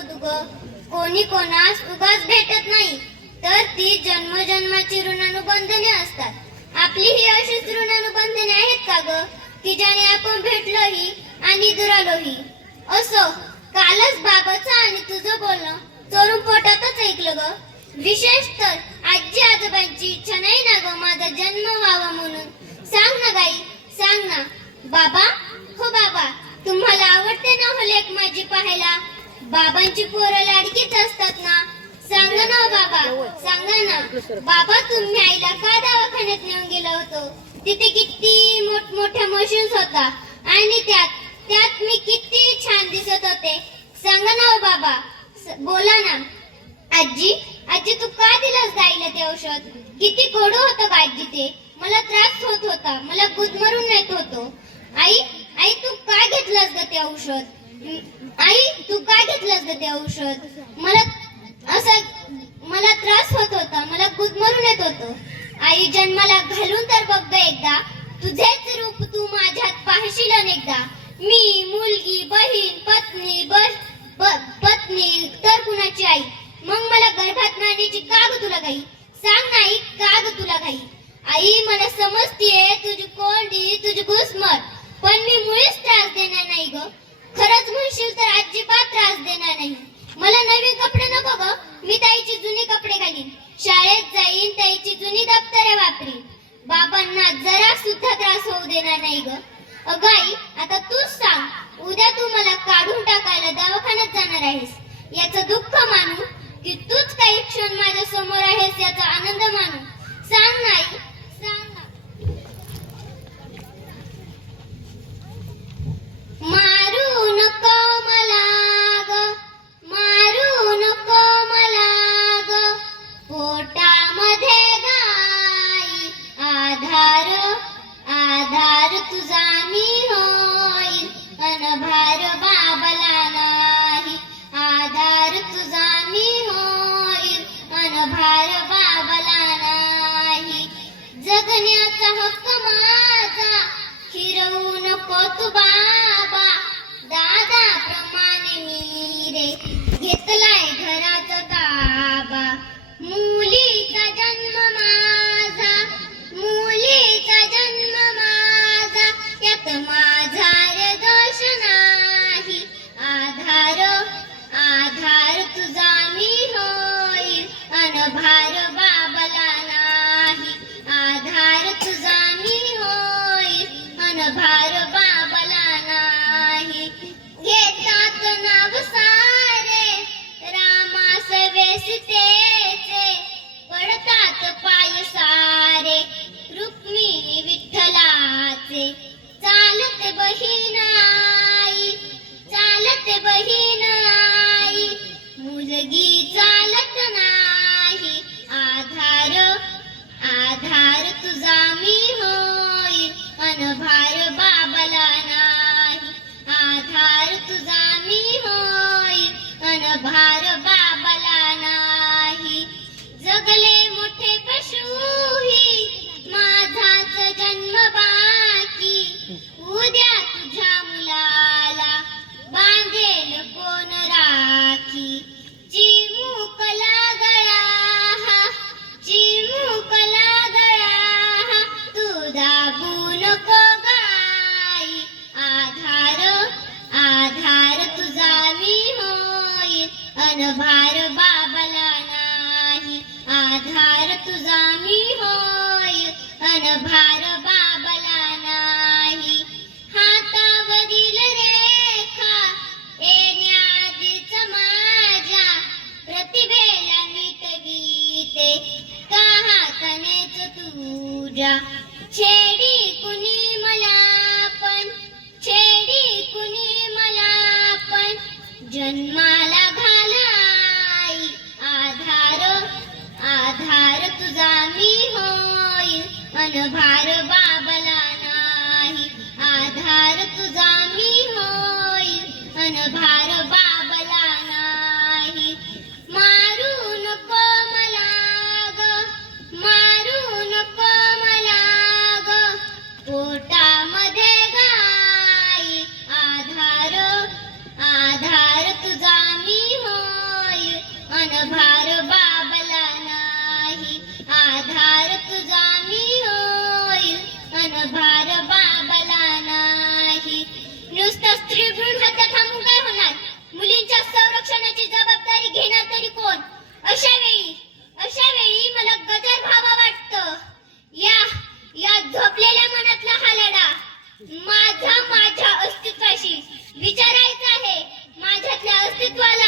शोधू ग. कोणी कोणास उगाच भेटत नाही, तर ती जन्मजन्माची ऋणानुबंधने असतात. आपली ही अशीच ऋणानुबंधने आहेत का ग, की ज्याने आपण भेटलोही आणि दुरालोही. असो, कालच बाबाचं आणि तुझं बोलणं चोरून पोटातच ऐकलं ग. विशेष तर आजी आजोबांची इच्छा नाही ना ग माझा जन्म व्हावा म्हणून. सांग ना गाई, सांग ना. बाबा, हो बाबा, तुम्हाला आवडते ना हो लेक माझी पाहायला. बाबांची पोरं लाडकीच असतात ना. सांगा ना बाबा, सांगा ना. बाबा, तुम्ही आईला का दवाखान्यात नेऊन गेलो होतो? तिथे किती मोठमोठ्या मशीन्स होता आणि त्यात मी किती छान दिसत होते. सांगा ना बाबा, बोला ना. आजी, आजी, तू का दिलंस गाईला ते औषध? किती कडू होतं का आजी ते? मला त्रास होत होता, मला गुदमरून नेत होतो. आई, आई, तू का घेतलंस ग ते औषध? आई, तू का घेतलंस ग ते औषध? मला त्रास होत होता, मला गुदमरून येत होतं. आई, जन्माला घालून तर बघ ग एकदा, तुझेच रूप तू माझ्यात पाहशील अनेकदा. मी मुलगी, बहीण, पत्नी तर कुणाची आई? मग मला गर्भात मारण्याची का ग तुला घाई? सांग नाही, का ग तुला घाई? आई, मला समजतीये तुझी कोंडी, तुझी घुसमट, पण मी मुळीच त्रास देणार नाही ग. खरंच म्हणशील तर अजिबात त्रास देणार नाही. मला नवीन कपडे नको ग, मी ताईची जुनी कपडे घालीन. शाळेत जाईन, ताईची जुनी दप्तरे वापरीन. बाबांना जरा सुद्धा त्रास होऊ देणार नाही ग. अगं आई, आता तूच सांग, उद्या तू मला काढून टाकायला दवाखान्यात जाणार आहेस. याचं दुःख मानू की तूच काही क्षण माझ्या समोर आहेस याचा आनंद मानू? सांग नाही, सांग ना. मारू नको मला ग, मारू नको मला ग, पोटामध्ये गाई, आधार आधार तुझा मी होईल, अनभार बाबाला नाही. आधार तुझा मी होईल, अनभार बाबाला नाही. जगण्याचा हक्क माझा हिरवू नको तू बाबा. दादा प्रमाणे मी रे घेतलाय घराचा ताबा. मुलीचा जन्म माझा, मुलीचा जन्म माझा, यात माझा रे दोष नाही. आधार आधार तुझा मी होईल, अनभार बाबाला नाही. आधार तुझा मी होईल, अनभार बाबाला नाही. घेतात नाव सारे रामास वेसीतेचे, पडतात पाय सारे रुक्मिणी विठ्ठलाचे. चालत बहीण आई, चालत बहीण आई, मुलगी चालत नाही. आधार आधार तुझा मी होईल, अनभार बाबाला नाही. आधार तुझा मी होईल, अनभार बाबाला नाही. जगले मोठे पशुही माझाच जन्म बाकी, उद्या तुझ्या मुलाला बांधेल कोण राखी. चिमुकला गळा हा, चिमुकला गळा हा, तू दाबू नको गाई. आधार आधार तुझा मी होईल, अनभार बाबाला नाही. आधार तुझा मी होईल, अनभार बाबाला नाही. हातावरील रेखा येण्याआधीच माझ्या प्रतिभेला मिटवीते का हातानेच तुझ्या. छेडी कुणी मला पण, छेडी कुणी मला पण, जन्माला घालाई. आधार आधार तुझा मी होईल, अनभार बाबाला नाही. आधार तुझा मी होईल, अनभार बाबाला नाही. मारू नको मला ग, मारू नको मला ग, पोटामध्ये गाई. आधार आधार तुझा मी होईल. अस्तित्वाला